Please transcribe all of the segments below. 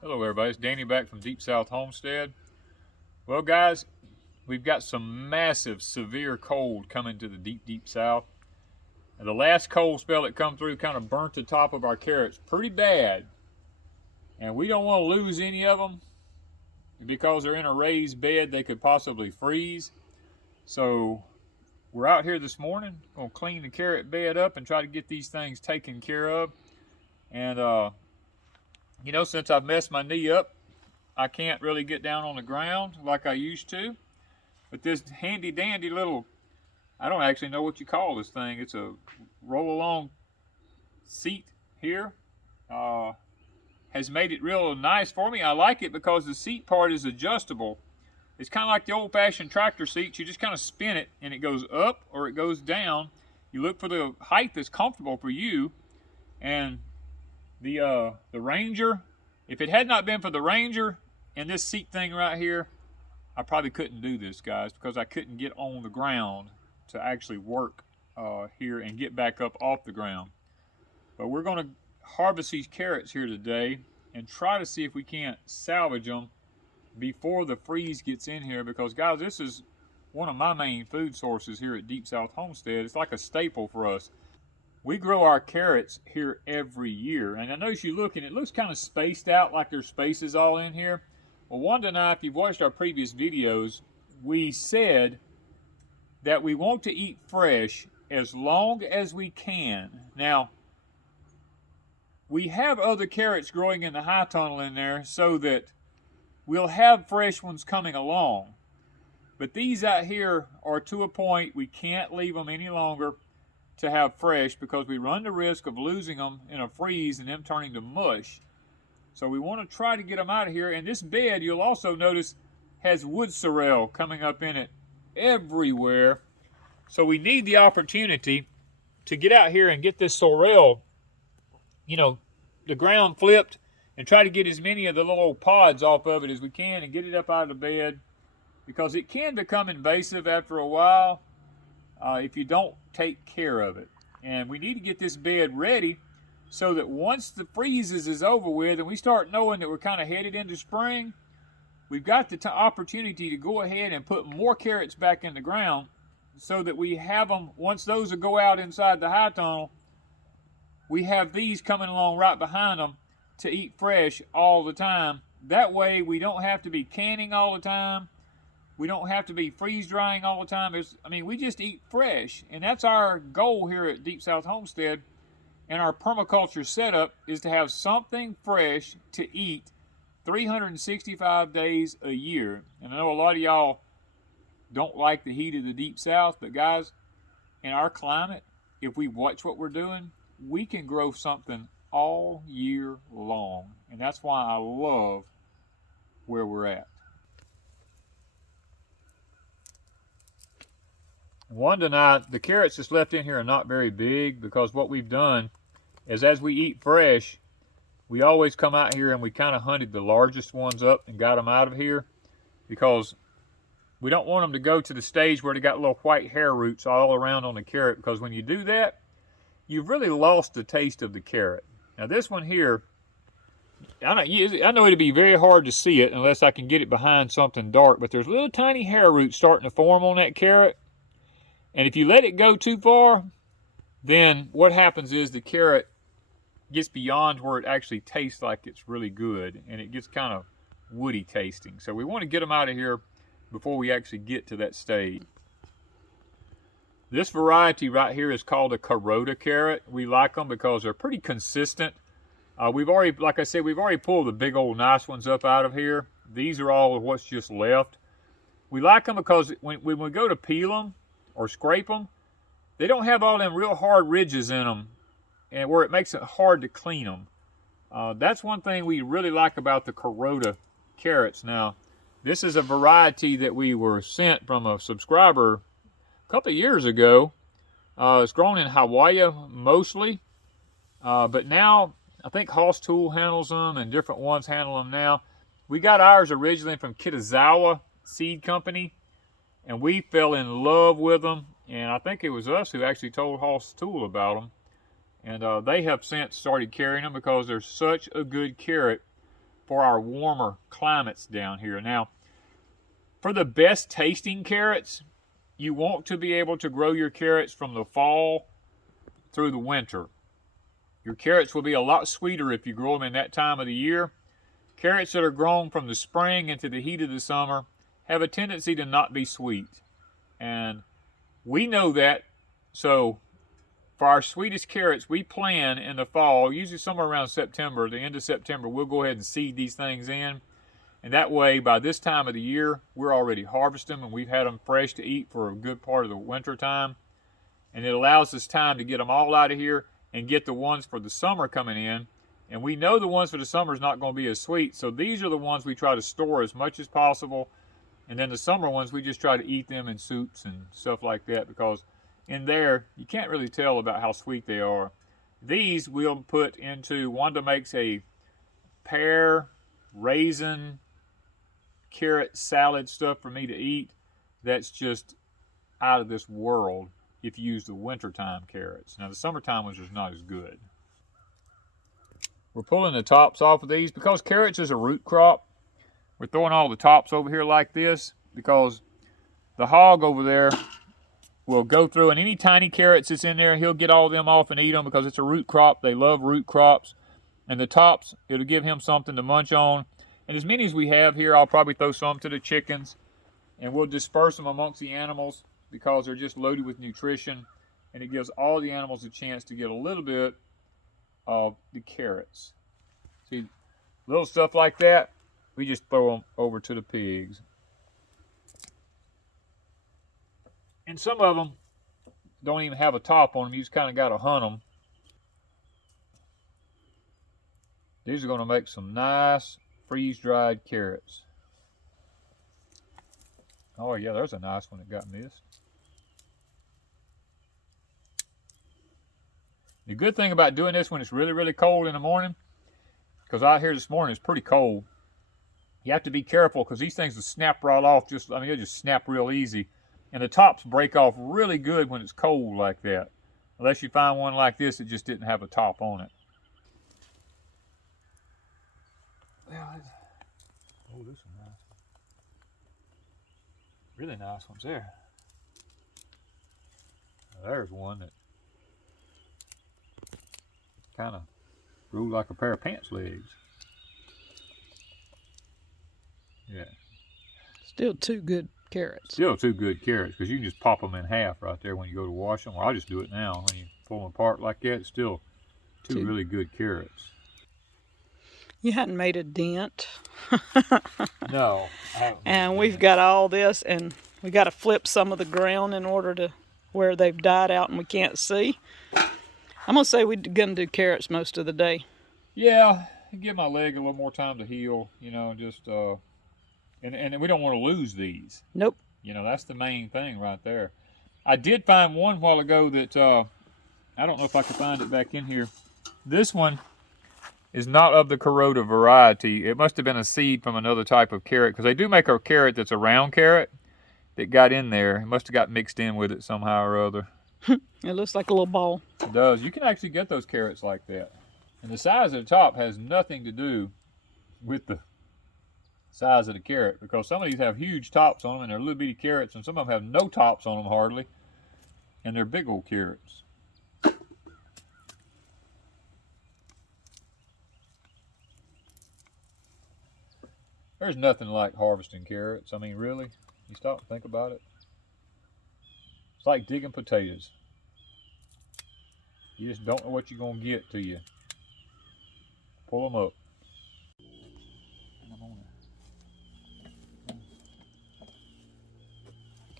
Hello everybody, it's Danny back from Deepsouth Homestead. Well guys, we've got some massive, severe cold coming to the deep south. And the last cold spell that come through kind of burnt the top of our carrots pretty bad. And we don't want to lose any of them because they're in a raised bed, they could possibly freeze. So we're out here this morning, gonna clean the carrot bed up and try to get these things taken care of. And you know, since I've messed my knee up, I can't really get down on the ground like I used to. But this handy dandy little, I don't actually know what you call this thing. It's a roll along seat here. Has made it real nice for me. I like it because the seat part is adjustable. It's kind of like the old-fashioned tractor seats. You just kind of spin it and it goes up or it goes down. You look for the height that's comfortable for you. And the Ranger, if it had not been for the Ranger and this seat thing right here, I probably couldn't do this, guys, because I couldn't get on the ground to actually work here and get back up off the ground. But we're going to harvest these carrots here today and try to see if we can't salvage them before the freeze gets in here, because guys, this is one of my main food sources here at Deepsouth Homestead. It's like a staple for us. We grow our carrots here every year, and I notice you look and it looks kind of spaced out, like there's spaces all in here. Well, Wanda and I, if you've watched our previous videos, we said that we want to eat fresh as long as we can. Now, we have other carrots growing in the high tunnel in there so that we'll have fresh ones coming along. But these out here are to a point we can't leave them any longer to have fresh, because we run the risk of losing them in a freeze and them turning to mush. So we want to try to get them out of here. And this bed, you'll also notice, has wood sorrel coming up in it everywhere. So we need the opportunity to get out here and get this sorrel, you know, the ground flipped, and try to get as many of the little pods off of it as we can and get it up out of the bed, because it can become invasive after a while if you don't take care of it. And we need to get this bed ready so that once the freezes is over with and we start knowing that we're kind of headed into spring, we've got the opportunity to go ahead and put more carrots back in the ground so that we have them, once those will go out inside the high tunnel, we have these coming along right behind them to eat fresh all the time. That way we don't have to be canning all the time. We don't have to be freeze drying all the time. We just eat fresh. And that's our goal here at Deepsouth Homestead. And our permaculture setup is to have something fresh to eat 365 days a year. And I know a lot of y'all don't like the heat of the Deep South, but guys, in our climate, if we watch what we're doing, we can grow something all year long. And that's why I love where we're at. Wanda and I, the carrots that's left in here are not very big, because what we've done is, as we eat fresh, we always come out here and we kind of hunted the largest ones up and got them out of here, because we don't want them to go to the stage where they got little white hair roots all around on the carrot, because when you do that, you've really lost the taste of the carrot. Now this one here, I know it'd be very hard to see it unless I can get it behind something dark, but there's little tiny hair roots starting to form on that carrot. And if you let it go too far, then what happens is the carrot gets beyond where it actually tastes like it's really good, and it gets kind of woody tasting. So we want to get them out of here before we actually get to that stage. This variety right here is called a Corroded Carrot. We like them because they're pretty consistent. Like I said, we've already pulled the big old nice ones up out of here. These are all what's just left. We like them because when we go to peel them or scrape them, they don't have all them real hard ridges in them, and where it makes it hard to clean them. That's one thing we really like about the Corroded carrots. Now, this is a variety that we were sent from a subscriber a couple of years ago. It's grown in Hawaii mostly, but now I think Hoss Tool handles them and different ones handle them now. We got ours originally from Kitazawa Seed Company, and we fell in love with them, and I think it was us who actually told Hoss Tool about them. And they have since started carrying them because they're such a good carrot for our warmer climates down here. Now, for the best tasting carrots, you want to be able to grow your carrots from the fall through the winter. Your carrots will be a lot sweeter if you grow them in that time of the year. Carrots that are grown from the spring into the heat of the summer have a tendency to not be sweet. And we know that, so for our sweetest carrots, we plan in the fall, usually somewhere around September, the end of September, we'll go ahead and seed these things in. And that way, by this time of the year, we're already harvesting them and we've had them fresh to eat for a good part of the winter time. And it allows us time to get them all out of here and get the ones for the summer coming in. And we know the ones for the summer is not going to be as sweet, so these are the ones we try to store as much as possible. And then the summer ones, we just try to eat them in soups and stuff like that, because in there, you can't really tell about how sweet they are. These we'll put into, Wanda makes a pear, raisin, carrot salad stuff for me to eat. That's just out of this world if you use the wintertime carrots. Now the summertime ones are not as good. We're pulling the tops off of these because carrots is a root crop. We're throwing all the tops over here like this because the hog over there will go through, and any tiny carrots that's in there, he'll get all of them off and eat them because it's a root crop. They love root crops. And the tops, it'll give him something to munch on. And as many as we have here, I'll probably throw some to the chickens. And we'll disperse them amongst the animals because they're just loaded with nutrition. And it gives all the animals a chance to get a little bit of the carrots. See, little stuff like that, we just throw them over to the pigs. And some of them don't even have a top on them. You just kind of got to hunt them. These are going to make some nice freeze-dried carrots. Oh yeah, there's a nice one that got missed. The good thing about doing this when it's really, really cold in the morning, because out here this morning it's pretty cold, you have to be careful because these things will snap right off. They'll just snap real easy. And the tops break off really good when it's cold like that. Unless you find one like this that just didn't have a top on it. Oh, this one nice. Really nice ones there. There's one that kind of grew like a pair of pants legs. Yeah. Still two good carrots. Still two good carrots, because you can just pop them in half right there when you go to wash them. Or I'll just do it now. When you pull them apart like that, it's still two really good carrots. You hadn't made a dent. No, I haven't. And we've got all this, and we got to flip some of the ground in order to where they've died out and we can't see. I'm gonna say we're gonna do carrots most of the day. Yeah, give my leg a little more time to heal. You know, just and we don't want to lose these. Nope. You know, that's the main thing right there. I did find one while ago that I don't know if I can find it back in here. This one is not of the Karoda variety. It must have been a seed from another type of carrot, because they do make a carrot that's a round carrot that got in there. It must have got mixed in with it somehow or other. It looks like a little ball. It does. You can actually get those carrots like that. And the size of the top has nothing to do with the size of the carrot, because some of these have huge tops on them and they're little bitty carrots, and some of them have no tops on them hardly, and they're big old carrots. There's nothing like harvesting carrots. I mean, really, you stop and think about it. It's like digging potatoes. You just don't know what you're going to get till you pull them up.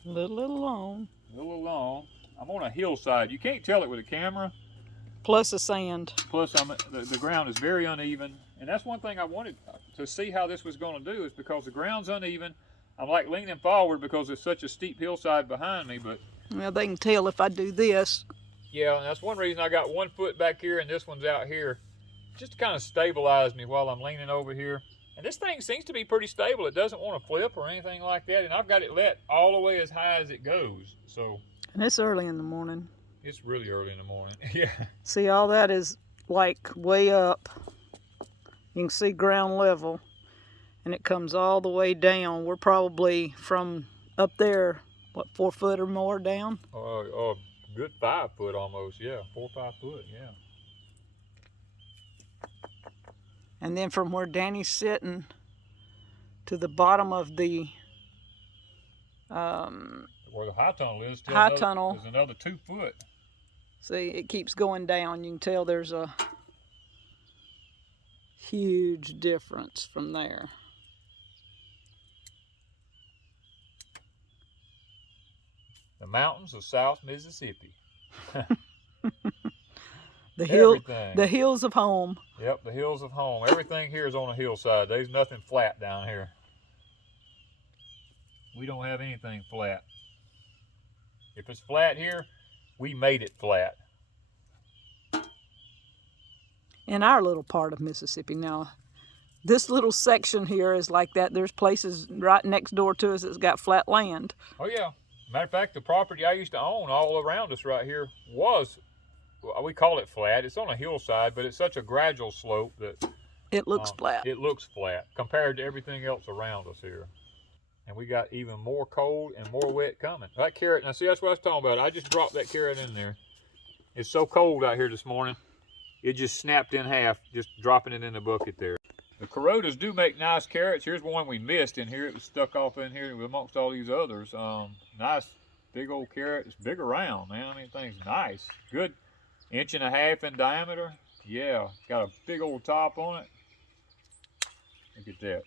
A little long. A little long. I'm on a hillside. You can't tell it with a camera. Plus the sand. Plus, the ground is very uneven. And that's one thing I wanted to see how this was going to do, is because the ground's uneven. I'm like leaning forward because there's such a steep hillside behind me, but... Well, they can tell if I do this. Yeah, and that's one reason I got one foot back here and this one's out here, just to kind of stabilize me while I'm leaning over here. And this thing seems to be pretty stable. It doesn't want to flip or anything like that. And I've got it let all the way as high as it goes. So. And it's early in the morning. It's really early in the morning. Yeah. See, all that is like way up. You can see ground level, and it comes all the way down. We're probably from up there, what, 4 foot or more down? Good 5 foot almost, yeah. 4 or 5 foot, yeah. And then from where Danny's sitting to the bottom of the where the high tunnel is, tunnel, is another 2 foot. See, it keeps going down. You can tell there's a huge difference from there. The mountains of South Mississippi. The hills of home. Yep, the hills of home. Everything here is on a hillside. There's nothing flat down here. We don't have anything flat. If it's flat here, we made it flat. In our little part of Mississippi now, this little section here is like that. There's places right next door to us that's got flat land. Oh yeah. Matter of fact, the property I used to own all around us right here was, we call it flat. It's on a hillside, but it's such a gradual slope that it looks flat. It looks flat compared to everything else around us here. And we got even more cold and more wet coming. That carrot, now see, that's what I was talking about. I just dropped that carrot in there. It's so cold out here this morning. It just snapped in half, just dropping it in the bucket there. The Karodas do make nice carrots. Here's one we missed in here. It was stuck off in here amongst all these others. Nice big old carrot. It's big around, man. I mean, thing's nice. Good 1.5 inches in diameter. Yeah, got a big old top on it. Look at that.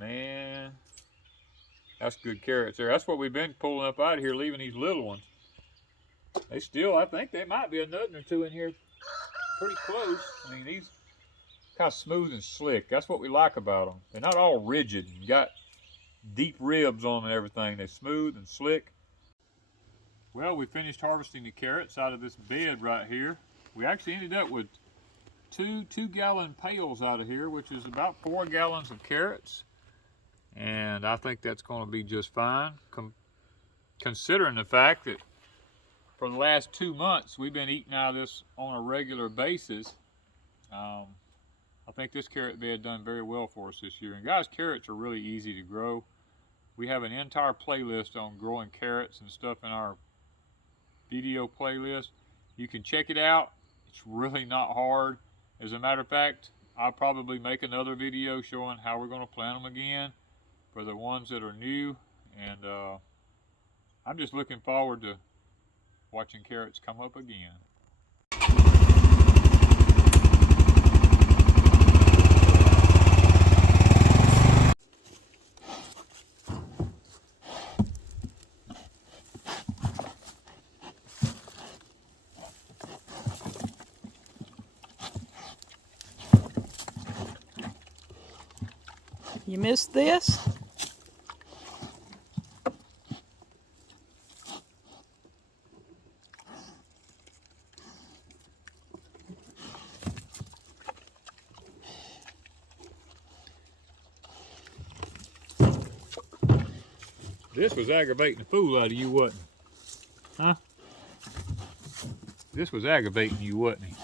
Man, that's good carrots there. That's what we've been pulling up out of here, leaving these little ones. They still, I think there might be a nut or two in here pretty close. I mean, these kind of smooth and slick. That's what we like about them. They're not all rigid and got deep ribs on them and everything. They're smooth and slick. Well, we finished harvesting the carrots out of this bed right here. We actually ended up with two 2-gallon pails out of here, which is about 4 gallons of carrots. And I think that's going to be just fine, considering the fact that for the last 2 months we've been eating out of this on a regular basis. I think this carrot bed done very well for us this year. And guys, carrots are really easy to grow. We have an entire playlist on growing carrots and stuff in our video playlist. You can check it out. It's really not hard. As a matter of fact, I'll probably make another video showing how we're going to plant them again for the ones that are new. And I'm just looking forward to watching carrots come up again. You missed this? This was aggravating the fool out of you, wasn't it? Huh? This was aggravating you, wasn't he?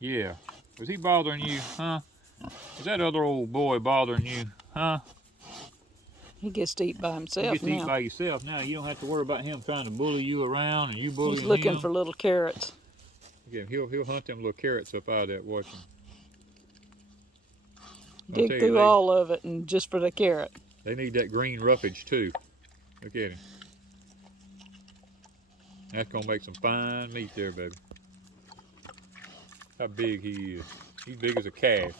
Yeah. Was he bothering you, huh? Is that other old boy bothering you, huh? He gets to eat by himself now. You get to eat by yourself now. You don't have to worry about him trying to bully you around and you bullying him. He's looking for little carrots. Again, he'll hunt them little carrots up out of that, watch him. Dig through all of it and just for the carrot. They need that green roughage too. Look at him. That's gonna make some fine meat there, baby. How big he is. He's big as a calf.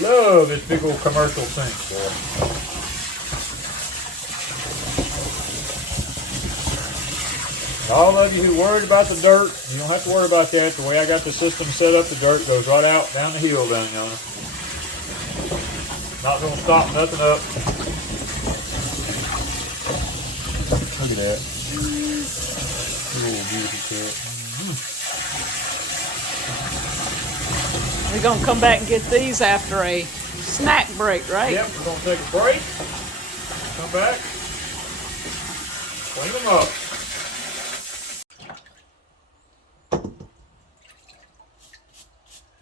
Love this big old commercial sink, boy. All of you who worried about the dirt, you don't have to worry about that. The way I got the system set up, the dirt goes right out down the hill down yonder. Not gonna stop nothing up. Look at that. Oh, beautiful carrot. We're gonna come back and get these after a snack break, right? Yep, we're gonna take a break. them back. Clean them up.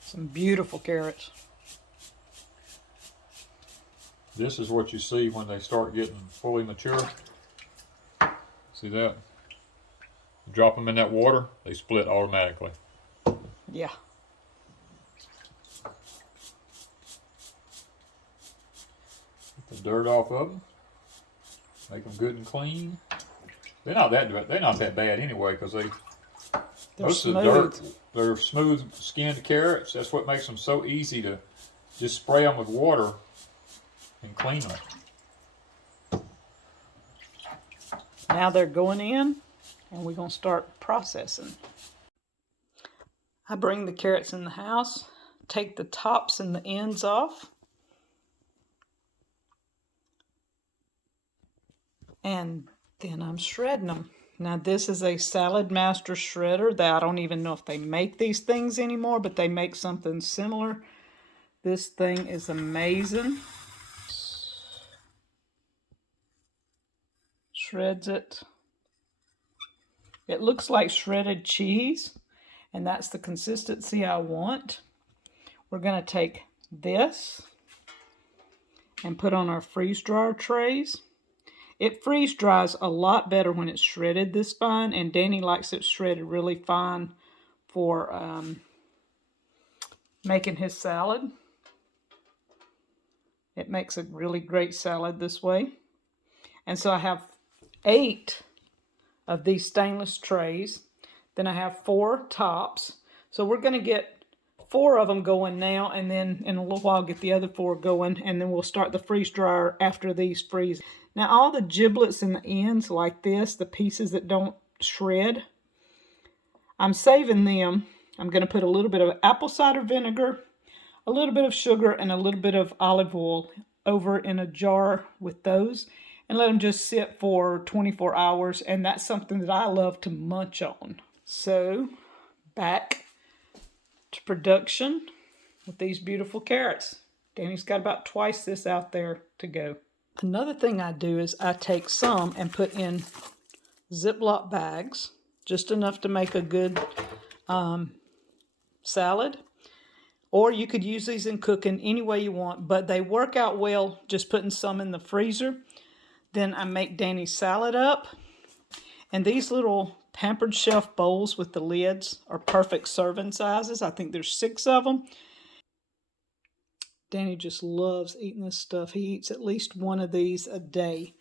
Some beautiful carrots. This is what you see when they start getting fully mature. See that? Drop them in that water, they split automatically. Yeah. Get the dirt off of them. Make them good and clean. They're not that bad anyway, because most of the dirt, they're smooth skinned carrots. That's what makes them so easy to just spray them with water and clean them. Now they're going in, and we're going to start processing. I bring the carrots in the house, take the tops and the ends off, and then I'm shredding them. Now this is a Salad Master shredder that I don't even know if they make these things anymore, but they make something similar. This thing is amazing. Shreds it. It looks like shredded cheese, and that's the consistency I want. We're going to take this and put on our freeze dryer trays. It freeze dries a lot better when it's shredded this fine, and Danny likes it shredded really fine for making his salad. It makes a really great salad this way. And so I have 8 of these stainless trays. Then I have 4 tops. So we're going to get 4 of them going now, and then in a little while get the other 4 going, and then we'll start the freeze dryer after these freeze. Now all the giblets and the ends like this, the pieces that don't shred, I'm saving them. I'm going to put a little bit of apple cider vinegar, a little bit of sugar, and a little bit of olive oil over in a jar with those, and let them just sit for 24 hours, and that's something that I love to munch on. So, back to production with these beautiful carrots. Danny's got about twice this out there to go. Another thing I do is I take some and put in Ziploc bags, just enough to make a good salad. Or you could use these in cooking any way you want, but they work out well just putting some in the freezer. Then I make Danny's salad up. And these little Pampered Chef bowls with the lids are perfect serving sizes. I think there's 6 of them. Danny just loves eating this stuff. He eats at least one of these a day.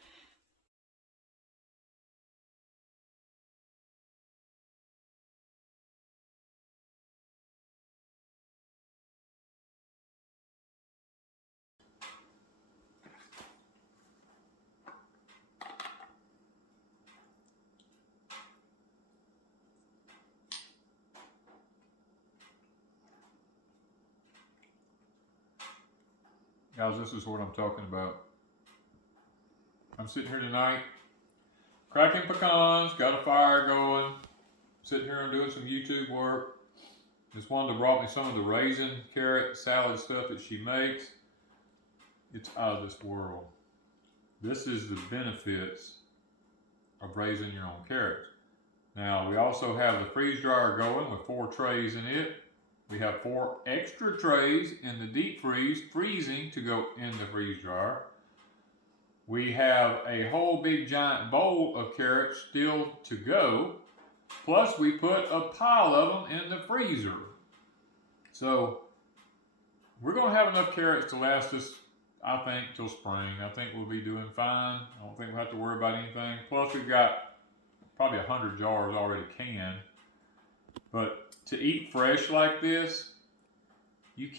Guys, this is what I'm talking about. I'm sitting here tonight, cracking pecans, got a fire going, sitting here and doing some YouTube work. This Wanda brought me some of the raisin carrot salad stuff that she makes. It's out of this world. This is the benefits of raising your own carrots. Now, we also have the freeze dryer going with 4 trays in it. We have 4 extra trays in the deep freeze, freezing to go in the freeze dryer. We have a whole big giant bowl of carrots still to go. Plus we put a pile of them in the freezer. So we're going to have enough carrots to last us, I think, till spring. I think we'll be doing fine. I don't think we'll have to worry about anything. Plus we've got probably 100 jars already canned. But to eat fresh like this, you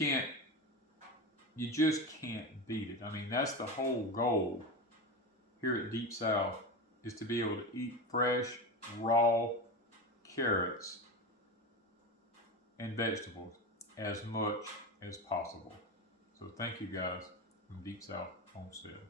just can't beat it. I mean, that's the whole goal here at Deep South, is to be able to eat fresh, raw carrots and vegetables as much as possible. So thank you guys from Deep South Homestead.